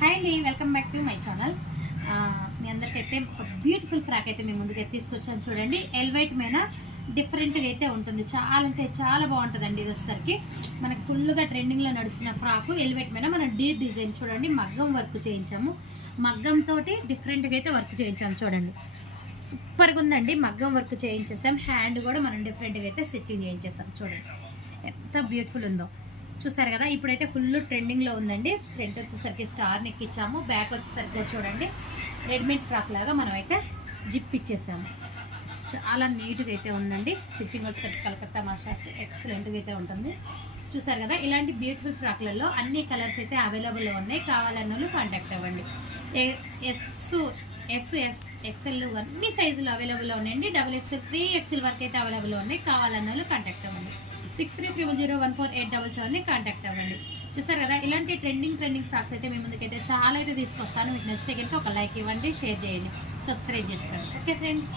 Hi అండి, welcome back to my channel. మీ అందరికైతే ఒక బ్యూటిఫుల్ ఫ్రాక్ అయితే మేము ముందుకైతే తీసుకొచ్చాను. చూడండి, ఎల్వైట్ మీద డిఫరెంట్గా అయితే ఉంటుంది. చాలా అంటే చాలా బాగుంటుందండి. ఇది వచ్చేసరికి మనకు ఫుల్గా ట్రెండింగ్లో నడుస్తున్న ఫ్రాకు ఎల్వైట్ మీద మనం డీప్ డిజైన్ చూడండి, మగ్గం వర్క్ చేయించాము. మగ్గంతో డిఫరెంట్గా అయితే వర్క్ చేయించాము. చూడండి, సూపర్గా ఉందండి. మగ్గం వర్క్ చేయించేస్తాం. హ్యాండ్ కూడా మనం డిఫరెంట్గా అయితే స్టిచ్చింగ్ చేయించేస్తాం. చూడండి ఎంత బ్యూటిఫుల్ ఉందో. చూసారు కదా, ఇప్పుడైతే ఫుల్ ట్రెండింగ్లో ఉందండి. ఫ్రంట్ వచ్చేసరికి స్టార్ని ఎక్కించాము. బ్యాక్ వచ్చేసరికి చూడండి రెడీమేడ్ ఫ్రాక్ లాగా మనం అయితే జిప్ ఇచ్చేసాము. చాలా నీట్గా అయితే ఉందండి. స్టిచ్చింగ్ వచ్చేసరికి కలకత్తా మషాస్ ఎక్సలెంట్గా అయితే ఉంటుంది. చూసారు కదా, ఇలాంటి బ్యూటిఫుల్ ఫ్రాక్లలో అన్ని కలర్స్ అయితే అవైలబుల్లో ఉన్నాయి. కావాలన్న వాళ్ళు కాంటాక్ట్ అవ్వండి. ఎస్ ఎక్సెల్ అన్ని సైజులు అవైలబుల్లో ఉన్నాయండి. XXL 3XL వరకు అయితే అవైలబుల్లో ఉన్నాయి. కావాలన్న వాళ్ళు కాంటాక్ట్ అవ్వండి. 6300014877 కాంటాక్ట్ అవ్వండి. చూసారు కదా, ఇలాంటి ట్రెండింగ్ ఫ్రాక్స్ అయితే మీ ముందుకైతే చాలా అయితే తీసుకొస్తాను. మీకు నచ్చితే కనుక ఒక లైక్ ఇవ్వండి, షేర్ చేయండి, సబ్స్క్రైబ్ చేసుకోండి. Okay friends.